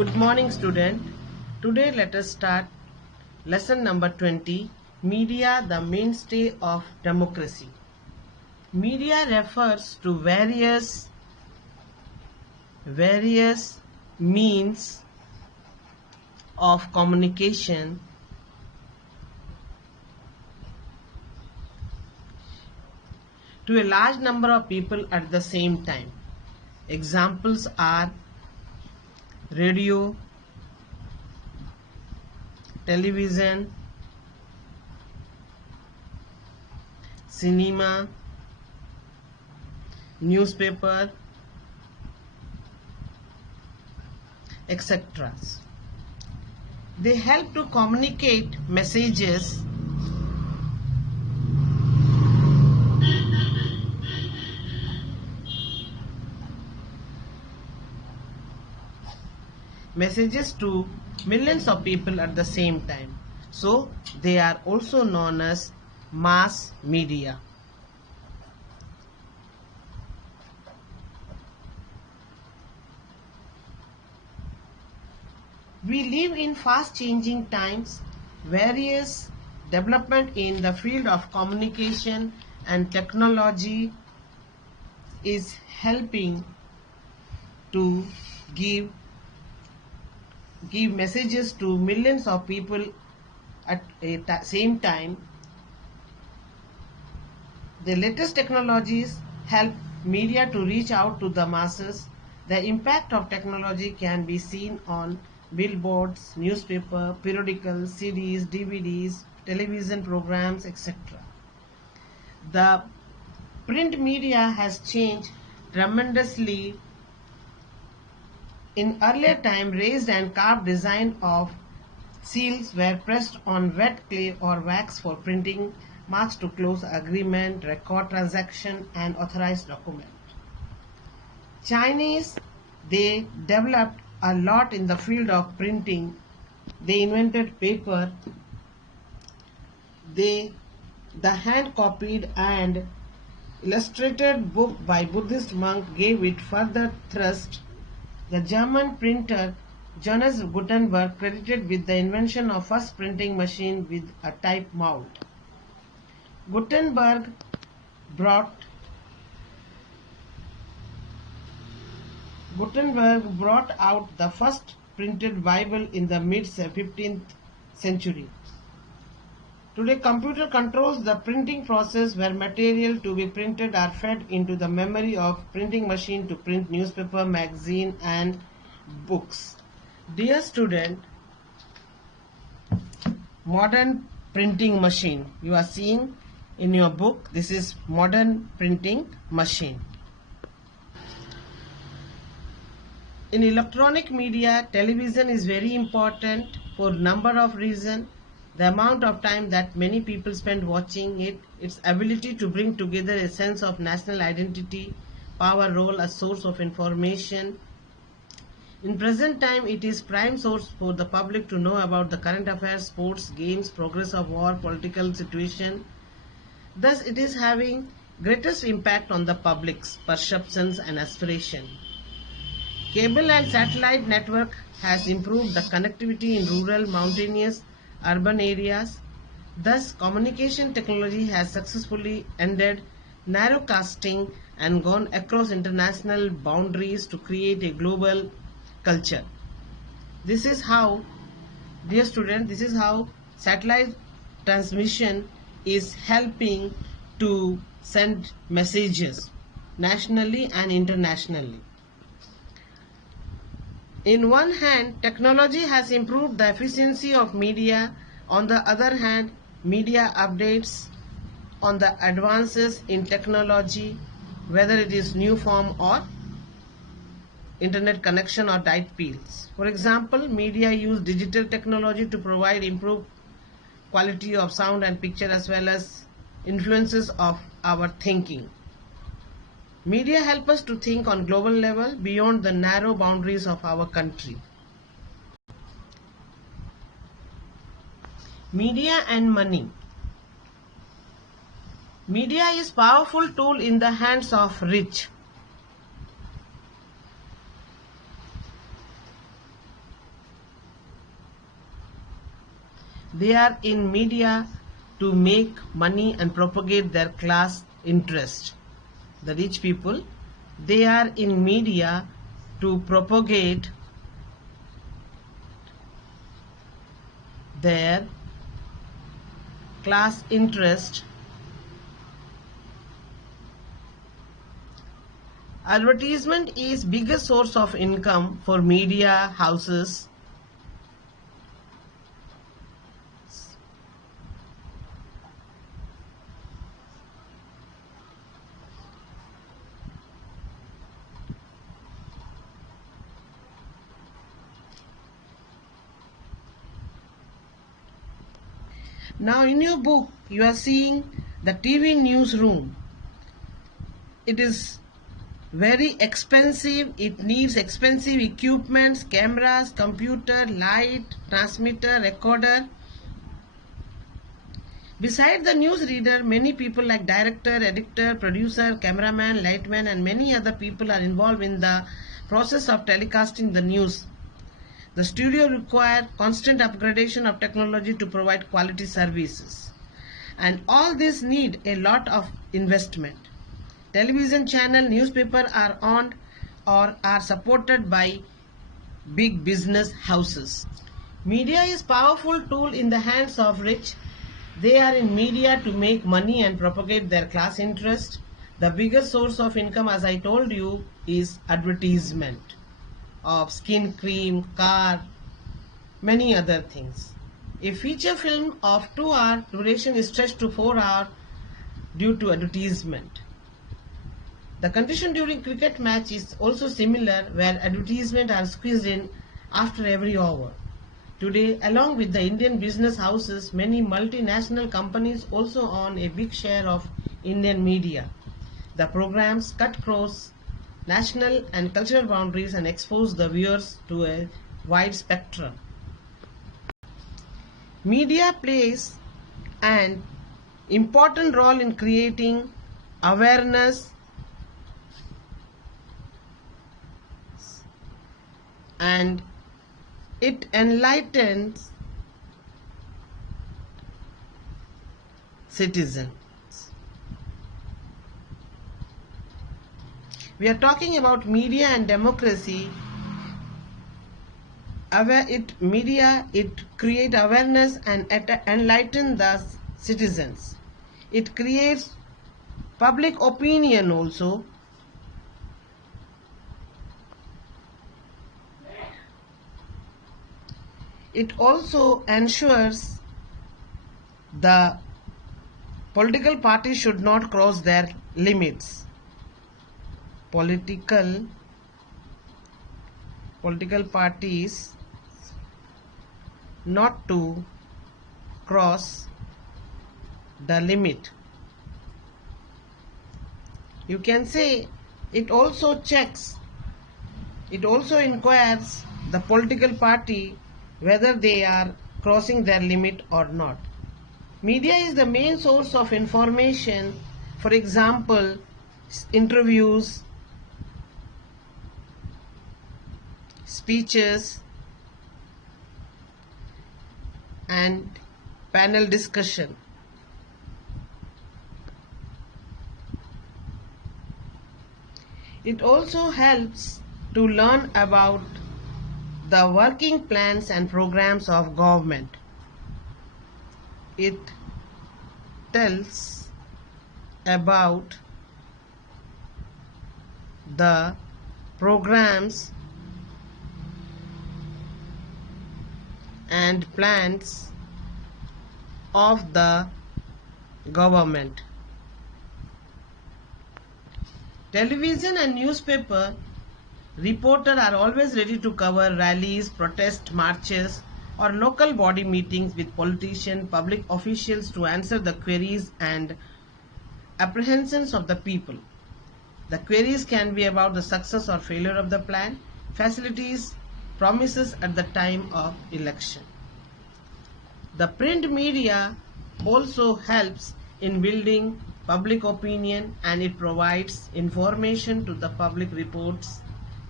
Good morning, student. Today let us start lesson number 20, Media, the mainstay of democracy. Media refers to various means of communication to a large number of people at the same time. Examples are radio, television, cinema, newspaper, etc. They help to communicate messages to millions of people at the same time. So they are also known as mass media. We live in fast changing times. Various development in the field of communication and technology is helping to give messages to millions of people at a same time. The latest technologies help media to reach out to the masses. The impact of technology can be seen on billboards, newspaper, periodicals, CDs, DVDs, television programs, etc. The print media has changed tremendously. In earlier time, raised and carved design of seals were pressed on wet clay or wax for printing marks to close agreement, record transaction, and authorized document. Chinese, they developed a lot in the field of printing. They invented paper. The hand copied and illustrated book by Buddhist monk gave it further thrust. The German printer Johannes Gutenberg credited with the invention of first printing machine with a type mold. Gutenberg brought out the first printed Bible in the mid-15th century. Today, computer controls the printing process where material to be printed are fed into the memory of printing machine to print newspaper, magazine, and books. Dear student, modern printing machine. You are seeing in your book, this is modern printing machine. In electronic media, television is very important for number of reasons. The amount of time that many people spend watching it, its ability to bring together a sense of national identity, power role as source of information. In present time, it is prime source for the public to know about the current affairs, sports, games, progress of war, political situation. Thus, it is having greatest impact on the public's perceptions and aspiration. Cable and satellite network has improved the connectivity in rural, mountainous, urban areas. Thus, communication technology has successfully ended narrowcasting and gone across international boundaries to create a global culture. This is how, dear student, this is how satellite transmission is helping to send messages nationally and internationally. In one hand, technology has improved the efficiency of media. On the other hand, media updates on the advances in technology, whether it is new form or internet connection or tight fields. For example, media use digital technology to provide improved quality of sound and picture as well as influences of our thinking. Media help us to think on global level beyond the narrow boundaries of our country. Media and money. Media is powerful tool in the hands of rich. They are in media to make money and propagate their class interest. The rich people, they are in media to propagate their class interest. Advertisement is biggest source of income for media houses. Now in your book you are seeing the TV newsroom. It is very expensive. It needs expensive equipments, cameras, computer, light, transmitter, recorder. Besides the newsreader, many people like director, editor, producer, cameraman, lightman and many other people are involved in the process of telecasting the news. The studio requires constant upgradation of technology to provide quality services. And all this need a lot of investment. Television channel, newspaper are owned or are supported by big business houses. Media is powerful tool in the hands of rich. They are in media to make money and propagate their class interest. The biggest source of income, as I told you, is advertisement of skin cream, car, many other things. A feature film of 2 hour duration is stretched to 4 hours due to advertisement. The condition during cricket match is also similar, where advertisements are squeezed in after every over. Today, along with the Indian business houses, many multinational companies also own a big share of Indian media. The programs cut across national and cultural boundaries and expose the viewers to a wide spectrum. Media plays an important role in creating awareness and it enlightens citizens. We are talking about media and democracy. Media create awareness and enlighten the citizens. It creates public opinion also. It also ensures the political parties should not cross their limits. Political parties not to cross the limit. You can say it also checks, it also inquires the political party whether they are crossing their limit or not. Media is the main source of information. For example, interviews, speeches, and panel discussion. It also helps to learn about the working plans and programs of government. It tells about the programs and plans of the government. Television and newspaper reporters are always ready to cover rallies, protest marches, or local body meetings with politicians, public officials to answer the queries and apprehensions of the people. The queries can be about the success or failure of the plan, facilities, promises at the time of election. The print media also helps in building public opinion, and it provides information to the public, reports,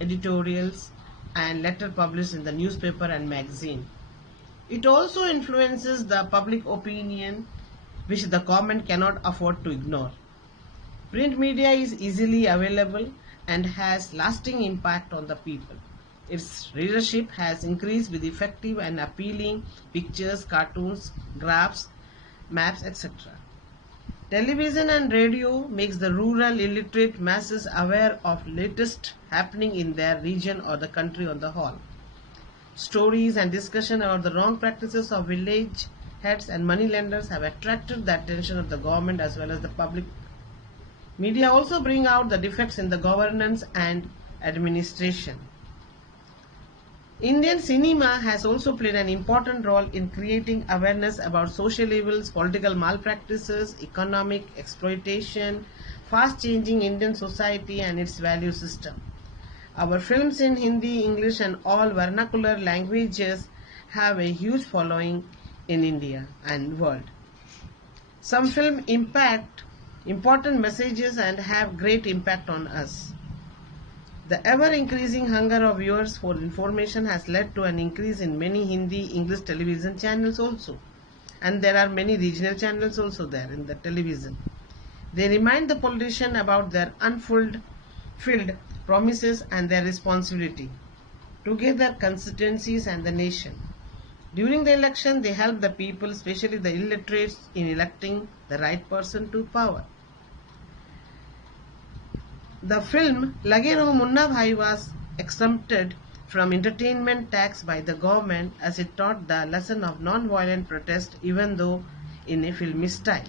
editorials and letter published in the newspaper and magazine. It also influences the public opinion, which the government cannot afford to ignore. Print media is easily available and has lasting impact on the people. Its readership has increased with effective and appealing pictures, cartoons, graphs, maps, etc. Television and radio makes the rural illiterate masses aware of latest happening in their region or the country on the whole. Stories and discussion about the wrong practices of village heads and moneylenders have attracted the attention of the government as well as the public. Media also bring out the defects in the governance and administration. Indian cinema has also played an important role in creating awareness about social evils, political malpractices, economic exploitation, fast changing Indian society and its value system. Our films in Hindi, English and all vernacular languages have a huge following in India and world. Some film impact important messages and have great impact on us. The ever-increasing hunger of viewers for information has led to an increase in many Hindi, English television channels also. And there are many regional channels also there in the television. They remind the politician about their unfulfilled promises and their responsibility to give their constituencies and the nation. During the election, they help the people, especially the illiterates, in electing the right person to power. The film Lage Raho Munna Bhai was exempted from entertainment tax by the government as it taught the lesson of non-violent protest even though in a filmy style.